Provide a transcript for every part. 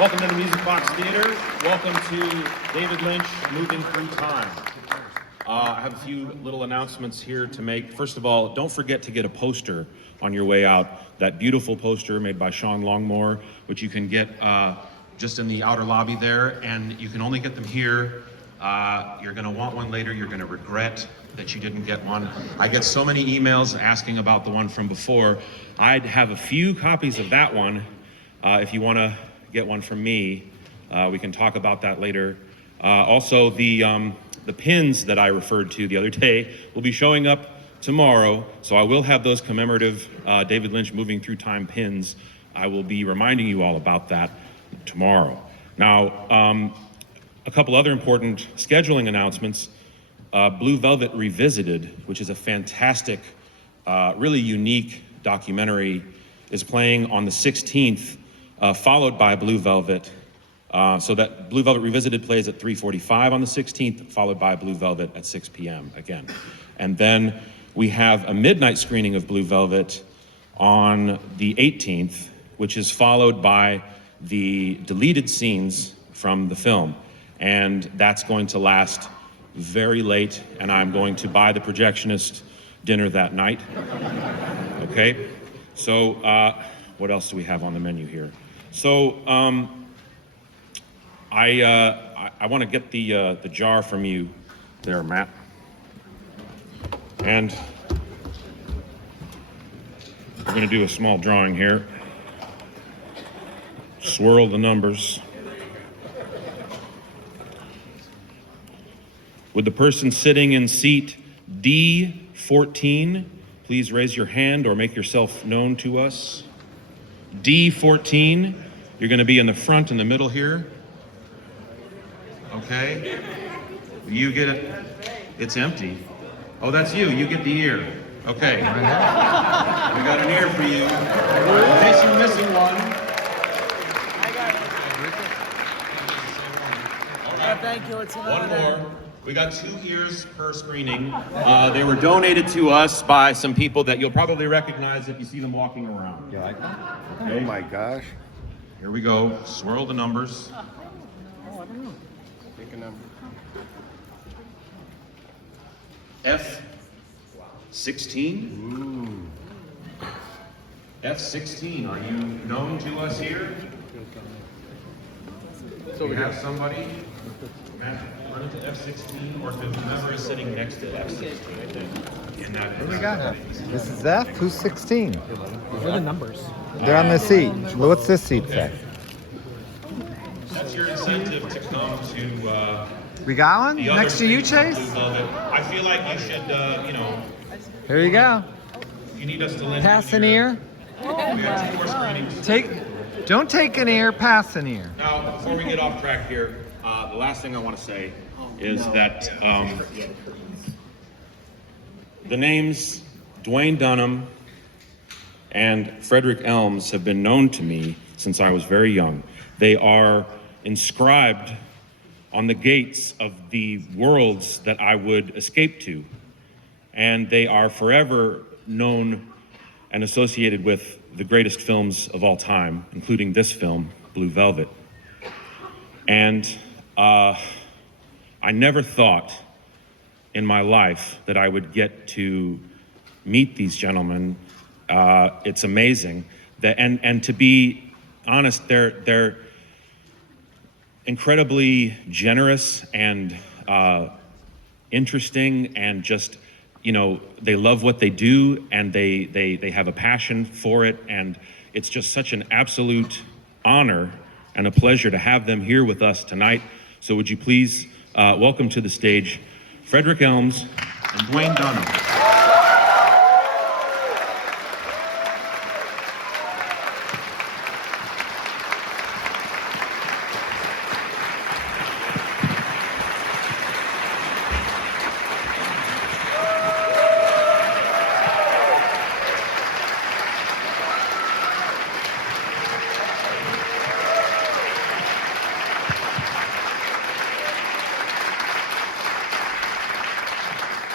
Welcome to the Music Box Theater. Welcome to David Lynch, Moving Through Time. I have a few little announcements here to make. First of all, don't forget to get a poster on your way out. That beautiful poster made by Sean Longmore, which you can get just in the outer lobby there, and you can only get them here. You're gonna want one later. You're gonna regret that you didn't get one. I get so many emails asking about the one from before. I'd have a few copies of that one if you wanna get one from me. We can talk about that later. Also, the pins that I referred to the other day will be showing up tomorrow, so I will have those commemorative David Lynch Moving Through Time pins. I will be reminding you all about that tomorrow. Now, a couple other important scheduling announcements. Blue Velvet Revisited, which is a fantastic, really unique documentary, is playing on the 16th, followed by Blue Velvet. So that Blue Velvet Revisited plays at 3:45 on the 16th, followed by Blue Velvet at 6 p.m. again. And then we have a midnight screening of Blue Velvet on the 18th, which is followed by the deleted scenes from the film. And that's going to last very late, and I'm going to buy the projectionist dinner that night. Okay? So, what else do we have on the menu here? So, I want to get the jar from you there, Matt. And we're going to do a small drawing here. Swirl the numbers. Would the person sitting in seat D14 please raise your hand or make yourself known to us? D14, you're going to be in the front in the middle here. Okay. You get it. It's empty. Oh, that's you. You get the ear. Okay. We got an ear for you. In case you're missing one. I got it. Thank you. It's an honor. One more. We got 2 ears per screening. They were donated to us by some people that you'll probably recognize if you see them walking around. You like that? Okay. Oh my gosh. Here we go. Swirl the numbers. Oh, I don't know. Pick a number. F16. F16. Are you known to us here? So we have somebody. Run into F16, or whoever is sitting next to F16. I think. In that. What do we got? This is F. Who's 16? Those are the numbers. They're on the seat. What's this seat say? That's your incentive to come to. We got one The other next to you, screenings of Chase. Blue Velvet. I feel like you should, Here you go. you need us to lend Pass you an your- ear. We have 2 more screenings. Don't take an ear. Pass an ear. Now, before we get off track here, the last thing I want to say is that the names Duwayne Dunham and Frederick Elmes have been known to me since I was very young. They are inscribed on the gates of the worlds that I would escape to, and they are forever known and associated with the greatest films of all time, including this film, Blue Velvet. And I never thought in my life that I would get to meet these gentlemen. It's amazing that, and to be honest, they're incredibly generous and interesting, and just, they love what they do, and they have a passion for it, and it's just such an absolute honor and a pleasure to have them here with us tonight. So would you please welcome to the stage Frederick Elmes and Duwayne Dunham.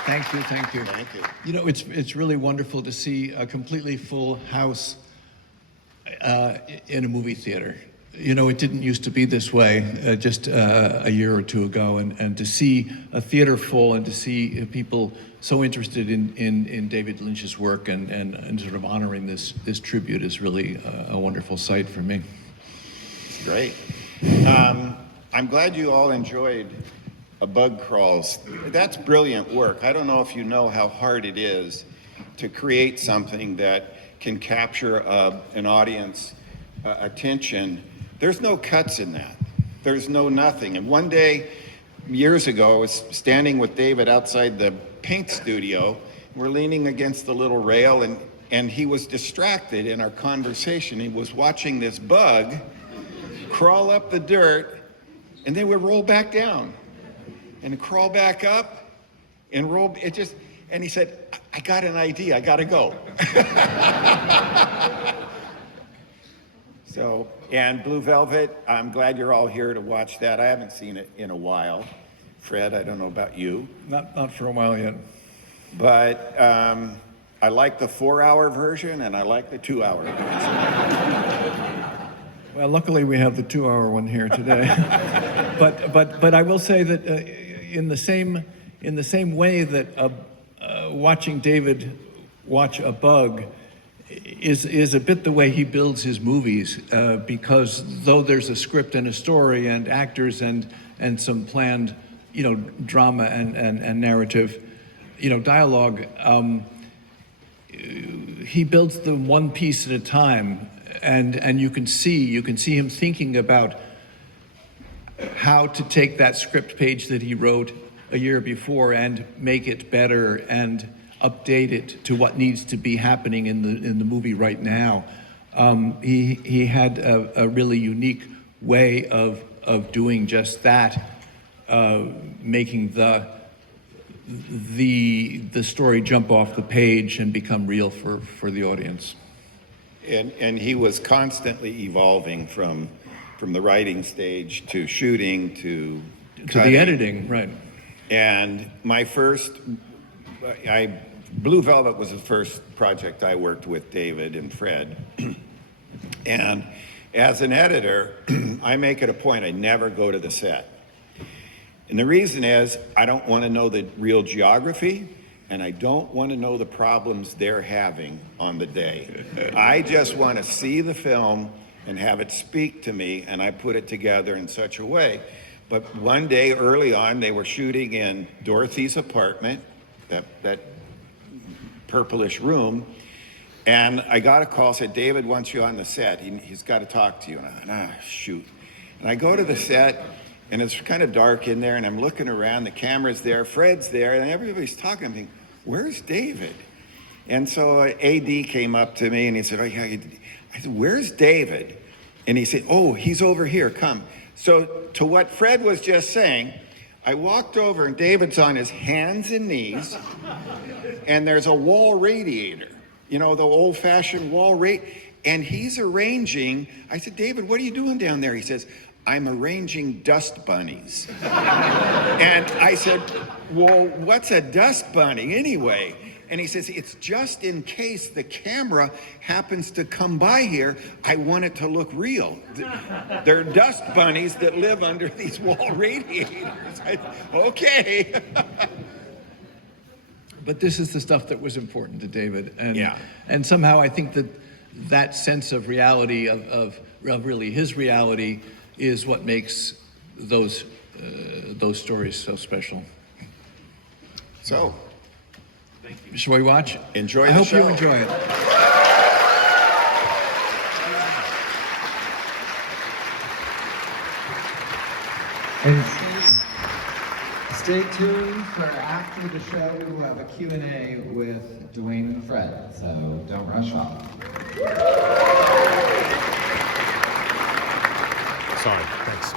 Thank you, thank you. Thank you. You know, it's really wonderful to see a completely full house in a movie theater. it didn't used to be this way just a year or two ago, and to see a theater full and to see people so interested in David Lynch's work and sort of honoring this tribute is really a wonderful sight for me. Great. I'm glad you all enjoyed A Bug Crawls. That's brilliant work. I don't know if you know how hard it is to create something that can capture an audience attention. There's no cuts in that. There's no nothing. And one day, years ago, I was standing with David outside the paint studio. We're leaning against the little rail, and he was distracted in our conversation. He was watching this bug crawl up the dirt, and then would roll back down, and crawl back up, and roll. And he said, "I got an idea. I got to go." So, and Blue Velvet, I'm glad you're all here to watch that. I haven't seen it in a while. Fred, I don't know about you. Not for a while yet. But I like the 4-hour version and I like the 2-hour version. Well, luckily we have the 2-hour one here today. but I will say that in the same way that watching David watch a bug is a bit the way he builds his movies, because though there's a script and a story and actors and some planned, drama and narrative, dialogue, he builds them one piece at a time, and you can see him thinking about how to take that script page that he wrote a year before and make it better and update it to what needs to be happening in the movie right now. He had a really unique way of doing just that, making the story jump off the page and become real for the audience. And he was constantly evolving from the writing stage to shooting to the editing, right? And Blue Velvet was the first project I worked with David and Fred. And as an editor, I make it a point I never go to the set. And the reason is I don't want to know the real geography, and I don't want to know the problems they're having on the day. I just want to see the film and have it speak to me, and I put it together in such a way. But one day early on, they were shooting in Dorothy's apartment, that purplish room, and I got a call, said, "David wants you on the set. He's got to talk to you." And I thought, shoot. And I go to the set, and it's kind of dark in there, and I'm looking around, the camera's there, Fred's there, and everybody's talking. I'm thinking, where's David? And so AD came up to me, and he said, I said, "Where's David?" And he said, "Oh, he's over here, come." So to what Fred was just saying, I walked over, and David's on his hands and knees, and there's a wall radiator, the old-fashioned wall radiator, and he's arranging. I said, "David, what are you doing down there?" He says, "I'm arranging dust bunnies." And I said, "Well, what's a dust bunny anyway?" And he says, "It's just in case the camera happens to come by here, I want it to look real. They're dust bunnies that live under these wall radiators." Okay. But this is the stuff that was important to David. Yeah. And somehow I think that sense of reality, of really his reality, is what makes those stories so special. So, Shall we watch? Enjoy I the hope show. you enjoy it. And stay tuned for after the show. We will have a Q&A with Duwayne and Fred, so don't rush off. Sorry, thanks.